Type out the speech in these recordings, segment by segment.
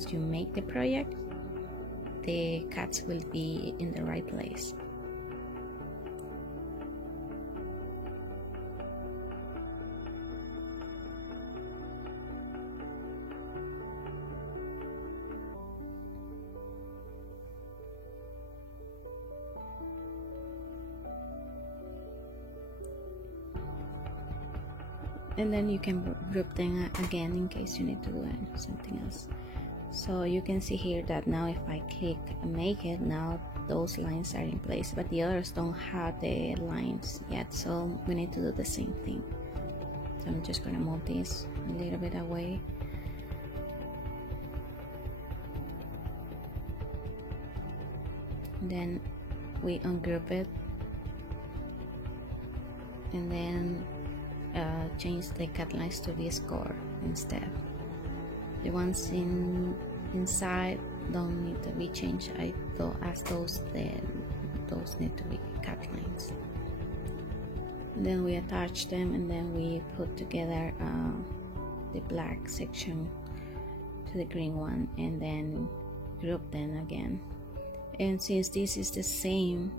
once you make the project, the cats will be in the right place. And then you can group them again in case you need to do something else. So you can see here that now if I click make it, now those lines are in place, but the others don't have the lines yet, so we need to do the same thing. So I'm just gonna move this a little bit away. Then we ungroup it, and then change the cut lines to be score instead. The ones inside don't need to be changed, as those need to be cut lines. And then we attach them, and then we put together the black section to the green one, and then group them again. And since this is the same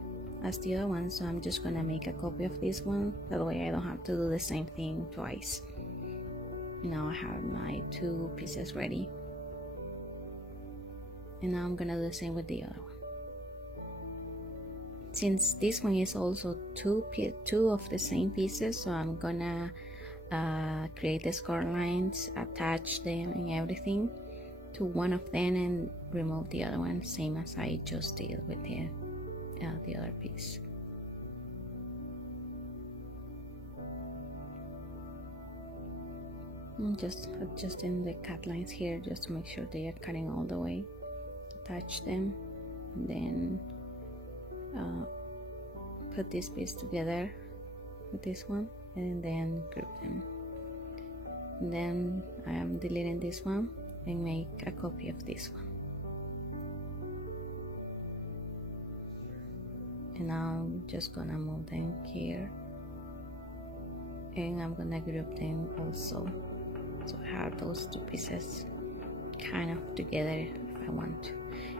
as the other one, so I'm just gonna make a copy of this one, that way I don't have to do the same thing twice. Now I have my two pieces ready, and now I'm gonna do the same with the other one. Since this one is also two of the same pieces, so I'm gonna create the score lines, attach them and everything to one of them, and remove the other one, same as I just did with the other piece. I'm just adjusting the cut lines here just to make sure they are cutting all the way. Attach them, and then put this piece together with this one, and then group them. And then I am deleting this one and make a copy of this one. And I'm just gonna move them here, and I'm gonna group them also, so I have those two pieces kind of together if I want to.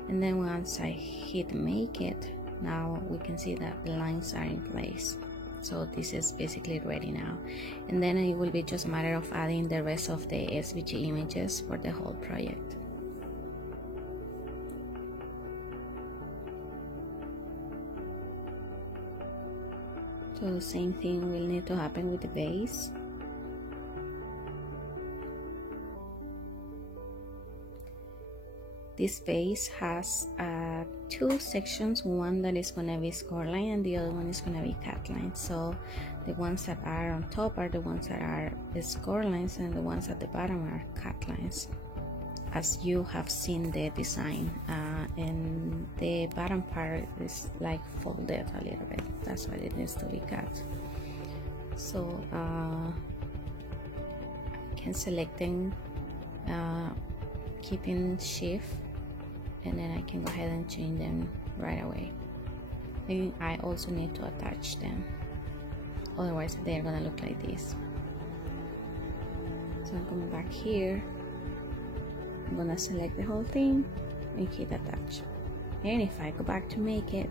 And then once I hit make it, now we can see that the lines are in place. So this is basically ready now, and then it will be just a matter of adding the rest of the SVG images for the whole project. So the same thing will need to happen with the base. This base has two sections, one that is going to be scoreline and the other one is going to be cut line. So the ones that are on top are the ones that are score lines, and the ones at the bottom are cut lines, as you have seen the design. And the bottom part is like folded a little bit, that's why it needs to be cut. So I can select them, keeping shift, and then I can go ahead and change them right away. And I also need to attach them, otherwise they're gonna look like this. So I'm coming back here, I'm gonna select the whole thing and hit attach. And if I go back to make it,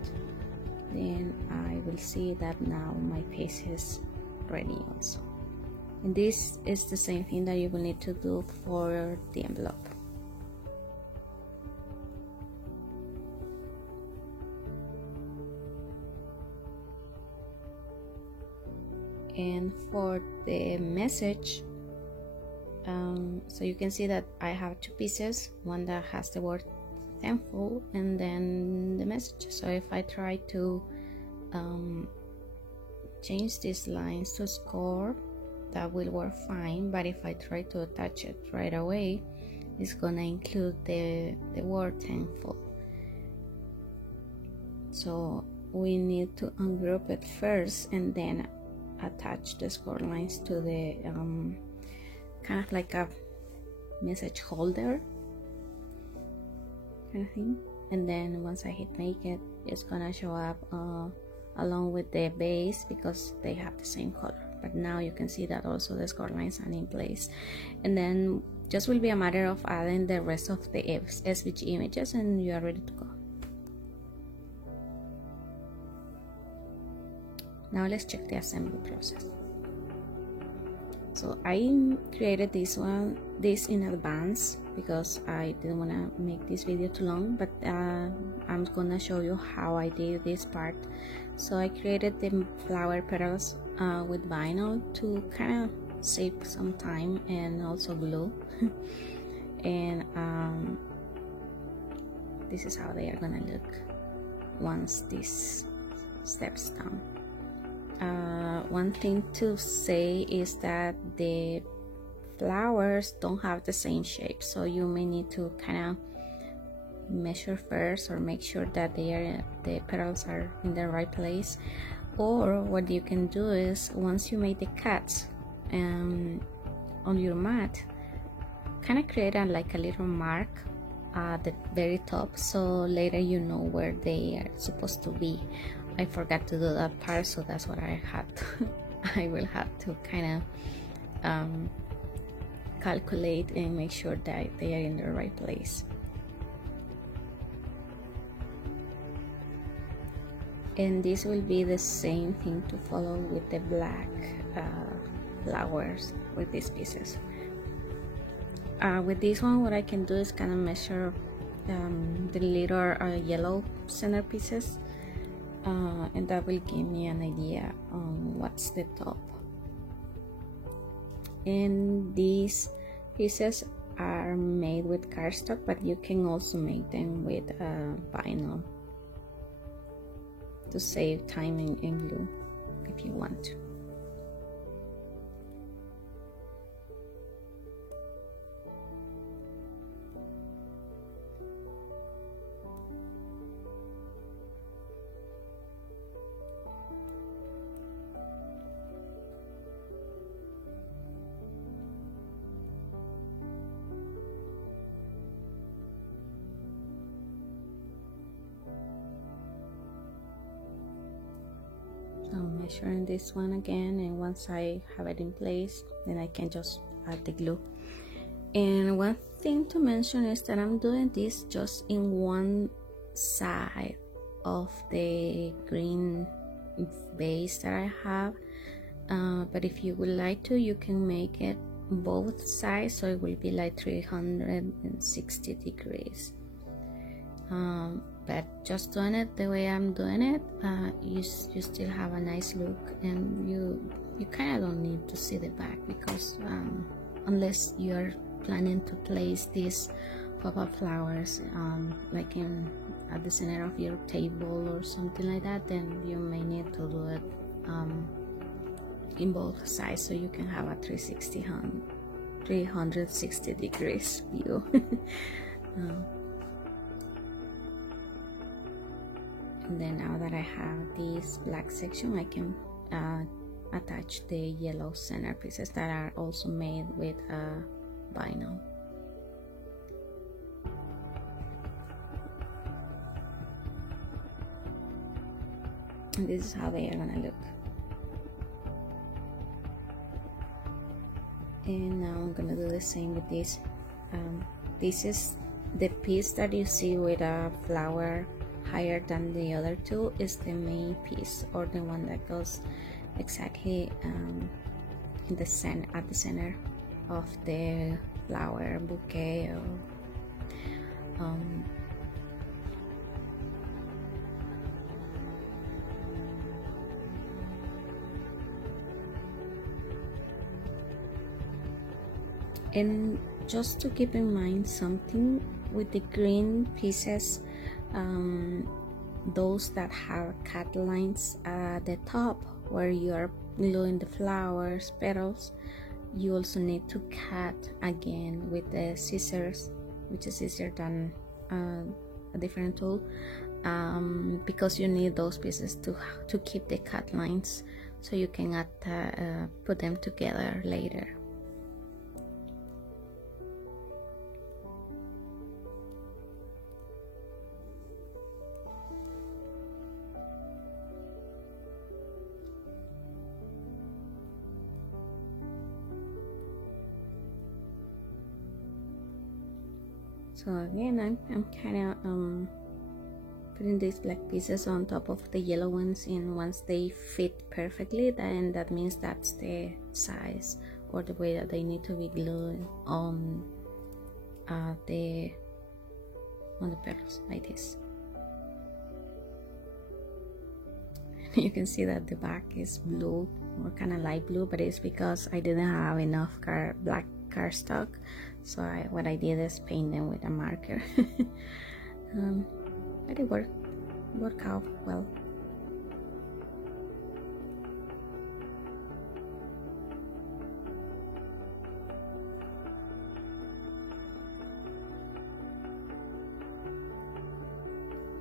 then I will see that now my piece is ready also. And this is the same thing that you will need to do for the envelope. And for the message, so you can see that I have two pieces, one that has the word thankful and then the message. So if I try to change these lines to score, that will work fine, but if I try to attach it right away, it's gonna include the word thankful. So we need to ungroup it first and then attach the score lines to the kind of like a message holder kind of thing. And then once I hit make it, it's gonna show up along with the base because they have the same color. But now you can see that also the score lines are in place, and then just will be a matter of adding the rest of the SVG images and you are ready to go. Now let's check the assembly process. So I created this in advance because I didn't want to make this video too long, but I'm gonna show you how I did this part. So I created the flower petals with vinyl to kind of save some time, and also glue. And this is how they are gonna look once this steps done. One thing to say is that the flowers don't have the same shape, so you may need to kind of measure first or make sure that the petals are in the right place. Or what you can do is, once you make the cuts on your mat, kind of create like a little mark at the very top, so later you know where they are supposed to be. I forgot to do that part, so that's what I had to I will have to kind of calculate and make sure that they are in the right place. And this will be the same thing to follow with the black flowers with these pieces. With this one, what I can do is kind of measure the little yellow center pieces, and that will give me an idea on what's the top. And these pieces are made with cardstock, but you can also make them with vinyl to save time and glue if you want to. measuring this one again, and once I have it in place, then I can just add the glue. And one thing to mention is that I'm doing this just in one side of the green base that I have, but if you would like to, you can make it both sides, so it will be like 360 degrees. But just doing it the way I'm doing it, you still have a nice look, and you kind of don't need to see the back, because unless you're planning to place these pop-up flowers like at the center of your table or something like that, then you may need to do it in both sides, so you can have a 360 degrees view. And then now that I have this black section, I can attach the yellow center pieces that are also made with vinyl. And this is how they are gonna look. And now I'm gonna do the same with this. This is the piece that you see with a flower higher than the other two, is the main piece, or the one that goes exactly in the center, at the center of the flower bouquet. Or and just to keep in mind something with the green pieces, those that have cut lines at the top where you are gluing the flowers petals, you also need to cut again with the scissors, which is easier than a different tool, because you need those pieces to keep the cut lines, so you can put them together later. So again, I'm kind of putting these black pieces on top of the yellow ones, and once they fit perfectly, then that means that's the size or the way that they need to be glued on the petals, like this. You can see that the back is blue, or kind of light blue, but it's because I didn't have enough black cardstock, so what I did is paint them with a marker. But it worked out well.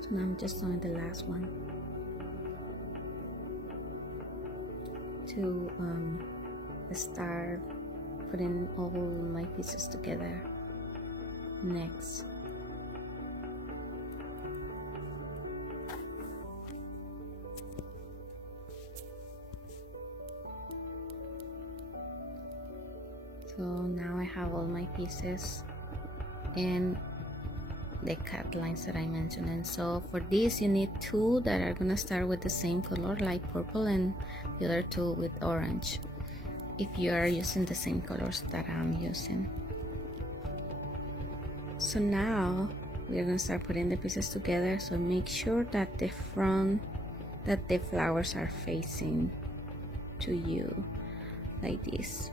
So now I'm just doing the last one to start putting all my pieces together next. So now I have all my pieces and the cut lines that I mentioned, and so for this you need two that are gonna start with the same color, like purple, and the other two with orange, if you are using the same colors that I'm using. So now we're gonna start putting the pieces together, so make sure that the flowers are facing to you like this,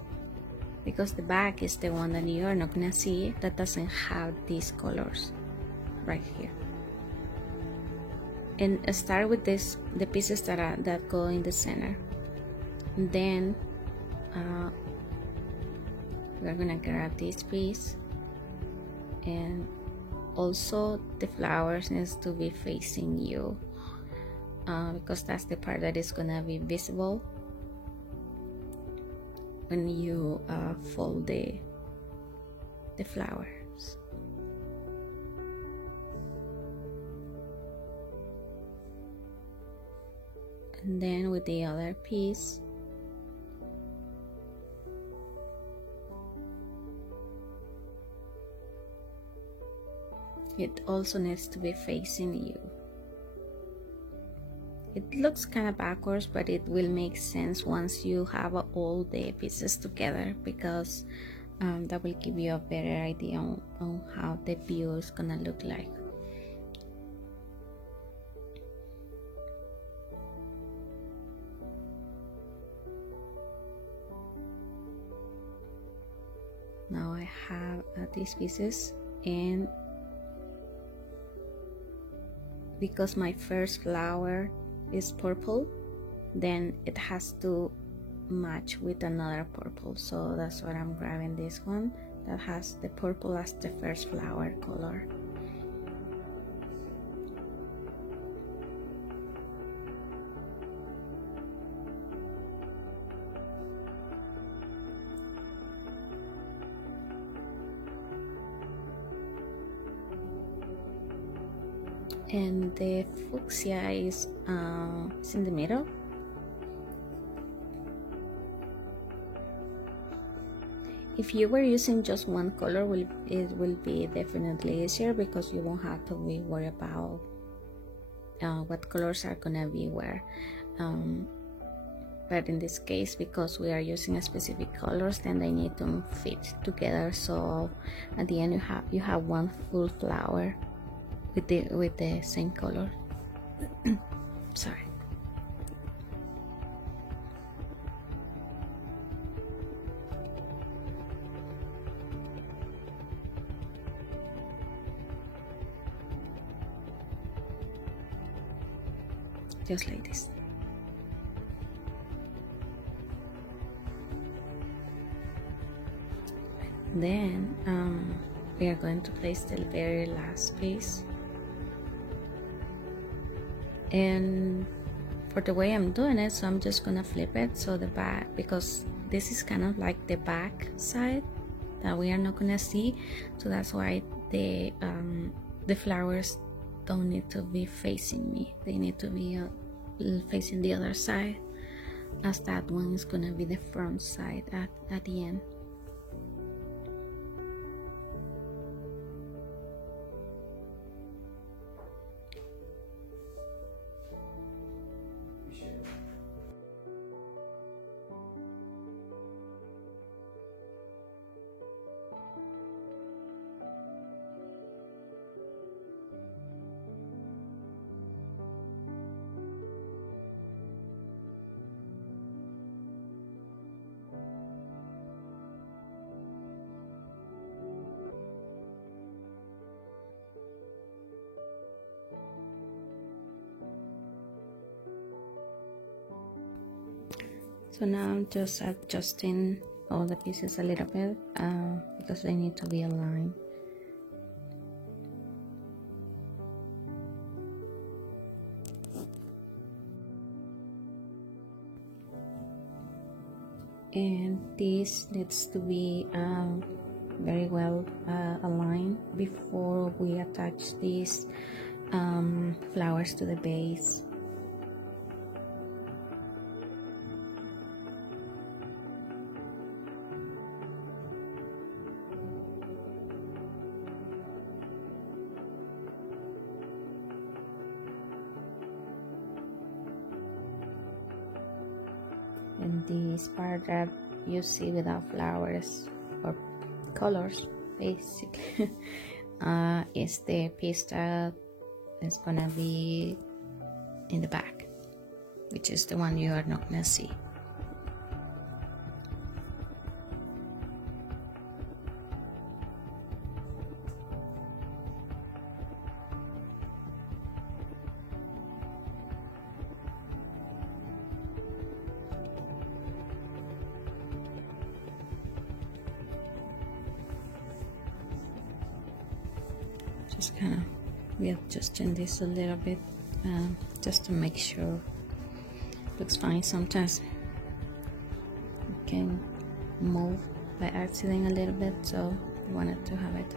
because the back is the one that you are not gonna see, that doesn't have these colors right here. And start with the pieces that go in the center, and then we're gonna grab this piece, and also the flowers needs to be facing you, because that's the part that is gonna be visible when you fold the flowers. And then with the other piece, it also needs to be facing you. It looks kind of backwards, but it will make sense once you have all the pieces together, because that will give you a better idea on how the view is gonna look like. Now I have these pieces, and because my first flower is purple, then it has to match with another purple, so that's why I'm grabbing this one that has the purple as the first flower color. And the fuchsia is in the middle. If you were using just one color, it will be definitely easier, because you won't have to be worried about what colors are gonna be where. But in this case, because we are using a specific colors, then they need to fit together. So at the end, you have one full flower with the same color. Sorry. Just like this. Then we are going to place the very last piece. And for the way I'm doing it, so I'm just gonna flip it, so the back, because this is kind of like the back side that we are not gonna see, so that's why the flowers don't need to be facing me, they need to be facing the other side, as that one is gonna be the front side at the end. So now I'm just adjusting all the pieces a little bit because they need to be aligned. And this needs to be very well aligned before we attach these flowers to the base. And this part that you see without flowers or colors, basically, is the piece that is gonna be in the back, which is the one you are not gonna see. Just kind of readjusting this a little bit just to make sure it looks fine. Sometimes it can move by accident a little bit, so I wanted to have it.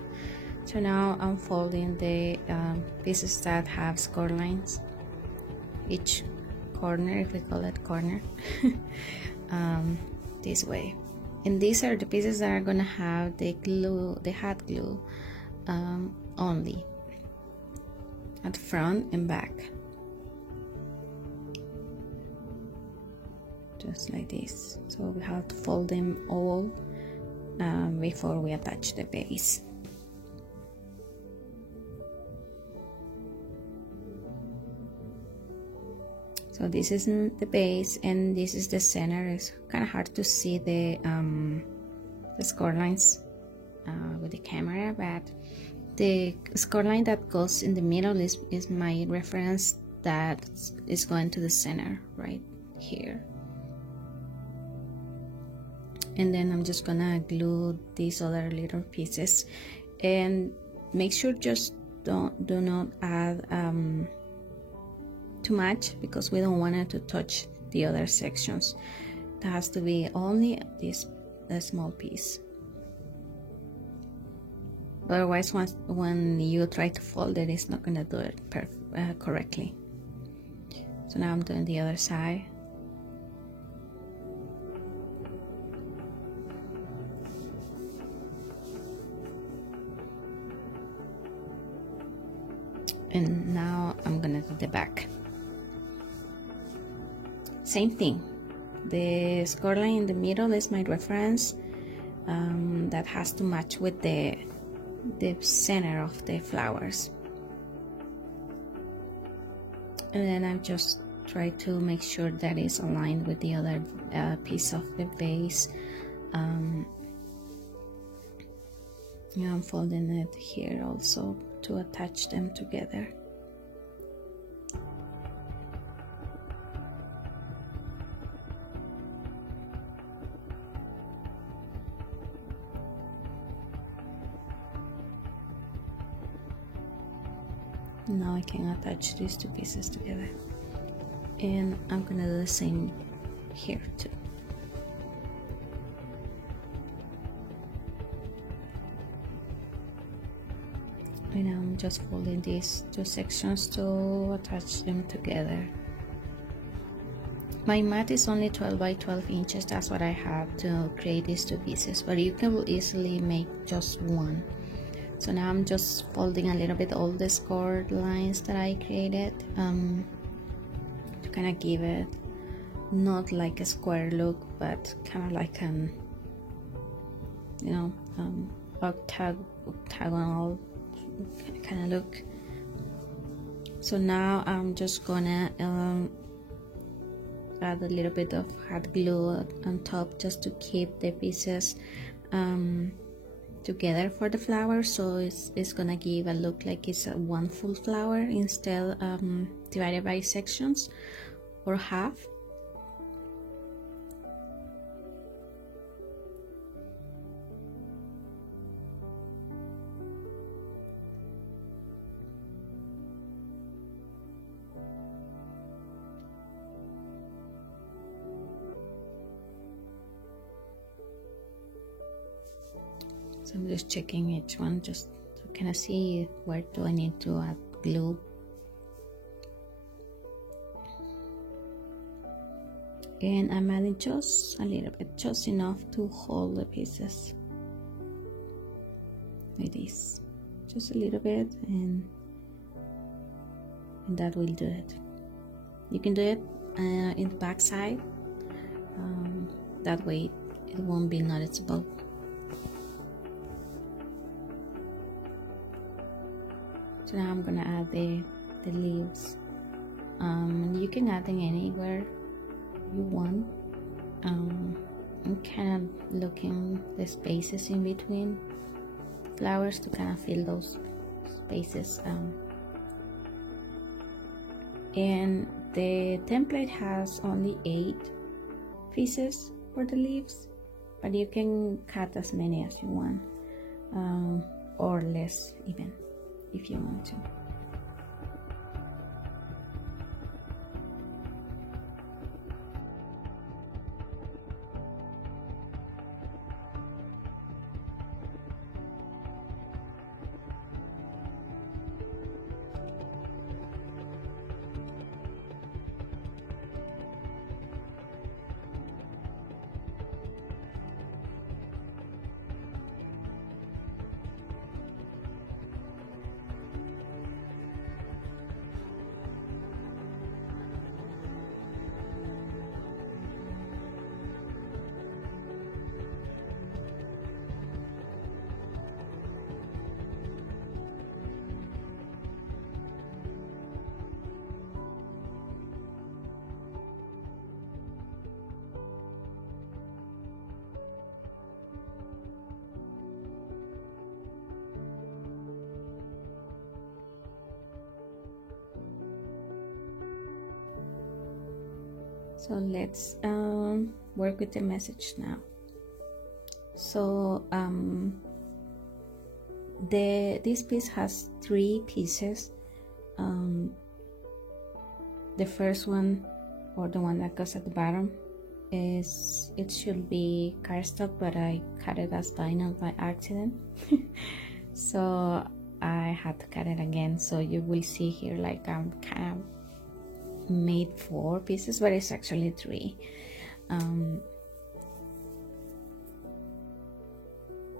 So now I'm folding the pieces that have score lines. Each corner, if we call it corner, this way. And these are the pieces that are gonna have the glue, the hot glue, only at front and back, just like this. So we have to fold them all before we attach the base. So this is the base and this is the center. It's kind of hard to see the score lines with the camera, but the score line that goes in the middle is my reference that is going to the center right here. And then I'm just gonna glue these other little pieces, and make sure just do not add too much, because we don't want it to touch the other sections. That has to be only this small piece. Otherwise, when you try to fold it, it's not gonna do it correctly. So now I'm doing the other side. And now I'm gonna do the back. Same thing. The score line in the middle is my reference. That has to match with the center of the flowers. And then I just try to make sure that it's aligned with the other piece of the base. Yeah, I'm folding it here also to attach them together. Now I can attach these two pieces together, and I'm gonna do the same here too. And I'm just folding these two sections to attach them together. My mat is only 12 by 12 inches. That's what I have to create these two pieces, but you can easily make just one. So now I'm just folding a little bit all the scored lines that I created to kind of give it not like a square look, but kind of like an, you know, octagonal kind of look. So now I'm just gonna add a little bit of hot glue on top just to keep the pieces together for the flower, so it's gonna give a look like it's a one full flower instead divided by sections or half. So I'm just checking each one just to kind of see where do I need to add glue. And I'm adding just a little bit, just enough to hold the pieces like this, just a little bit, and that will do it. You can do it in the back side, that way it won't be noticeable. So now I'm gonna add the leaves. You can add them anywhere you want. I'm kind of looking the spaces in between flowers to kind of fill those spaces. And the template has only 8 pieces for the leaves, but you can cut as many as you want, or less even if you want to. So let's work with the message now. So this piece has 3 pieces. The first one, or the one that goes at the bottom, it should be cardstock, but I cut it as vinyl by accident. So I had to cut it again. So you will see here like I'm kind of made 4 pieces, but it's actually 3.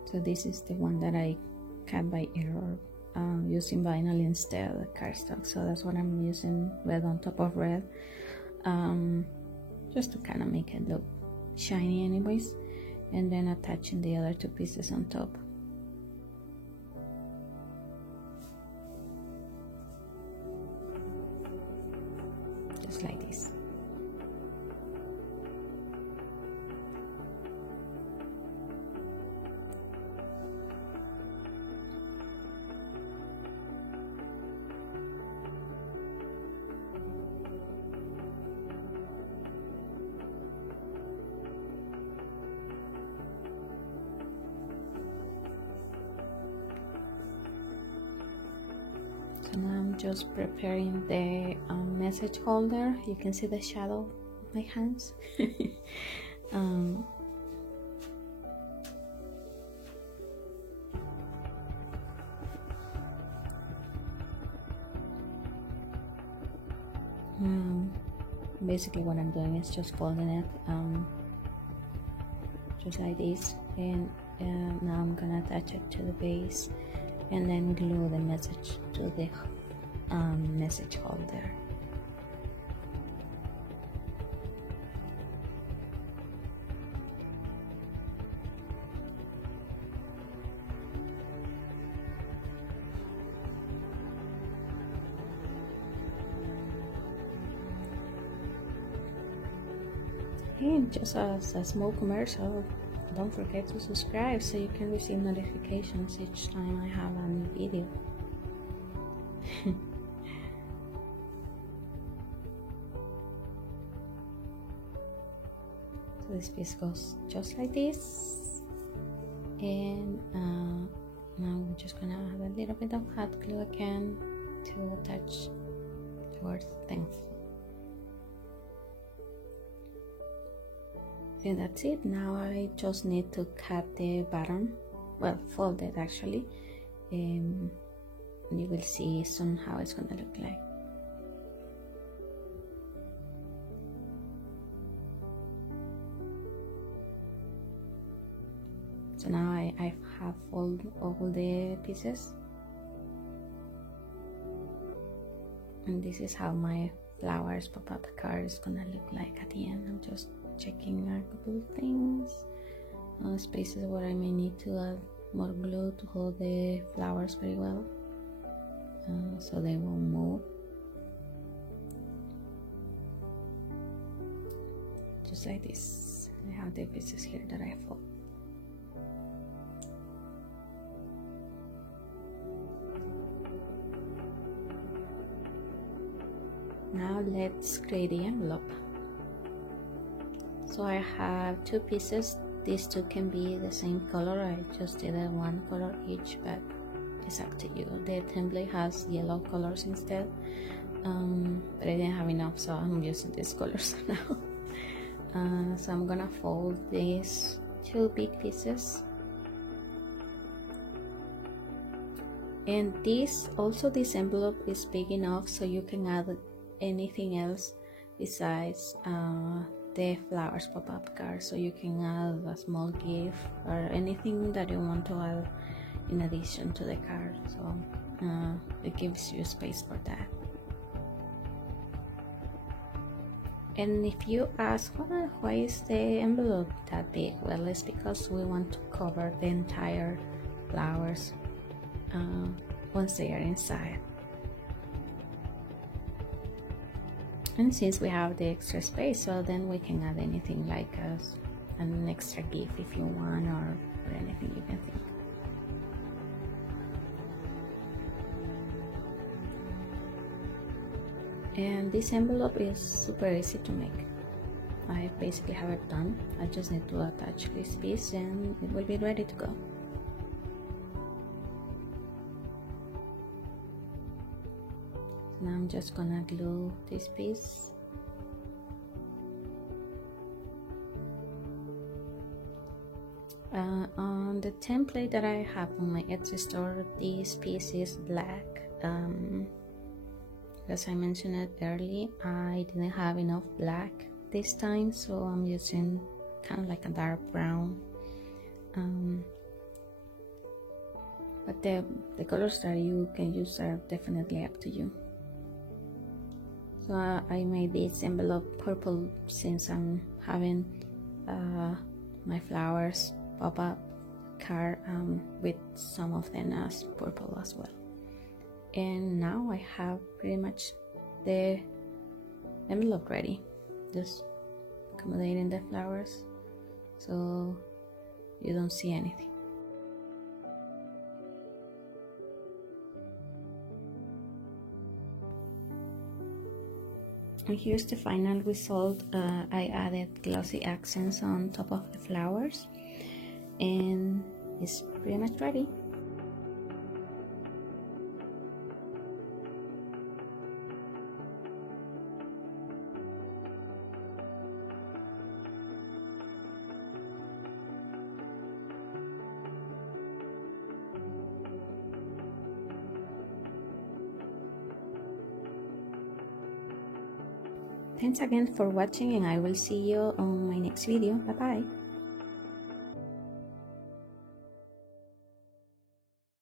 So this is the one that I cut by error, using vinyl instead of cardstock. So that's what I'm using, red on top of red, just to kind of make it look shiny anyways, and then attaching the other 2 pieces on top. Just like this. So now I'm just preparing the message holder. You can see the shadow of my hands. Basically what I'm doing is just folding it just like this, and now I'm gonna attach it to the base and then glue the message to the message holder. And just as a small commercial, don't forget to subscribe so you can receive notifications each time I have a new video. So this piece goes just like this, and now I'm just gonna have a little bit of hot glue again to attach towards things. And that's it. Now I just need to cut the bottom, well, fold it actually, and you will see soon how it's gonna look like. So now I have folded all the pieces, and this is how my flowers pop-up card is gonna look like at the end. I'm just checking a couple of things, spaces where I may need to add more glue to hold the flowers very well, so they won't move. Just like this. I have the pieces here that I fold. Now let's create the envelope. So I have 2 pieces. These 2 can be the same color. I just did one color each, but it's up to you. The template has yellow colors instead, but I didn't have enough, so I'm using these colors now. So I'm gonna fold these 2 big pieces, and this envelope is big enough so you can add anything else besides the flowers pop-up card. So you can add a small gift or anything that you want to add in addition to the card, so it gives you space for that. And if you ask, why is the envelope that big? Well, it's because we want to cover the entire flowers once they are inside. And since we have the extra space, so then we can add anything like an extra gift if you want, or anything you can think. And this envelope is super easy to make. I basically have it done. I just need to attach this piece and it will be ready to go. Now I'm just gonna glue this piece. On the template that I have on my Etsy store, this piece is black. As I mentioned it earlier, I didn't have enough black this time, so I'm using kind of like a dark brown. But the colors that you can use are definitely up to you. So I made this envelope purple since I'm having my flowers pop-up card with some of them as purple as well. And now I have pretty much the envelope ready, just accommodating the flowers so you don't see anything. And here's the final result. I added glossy accents on top of the flowers and it's pretty much ready. Thanks again for watching and I will see you on my next video. Bye bye.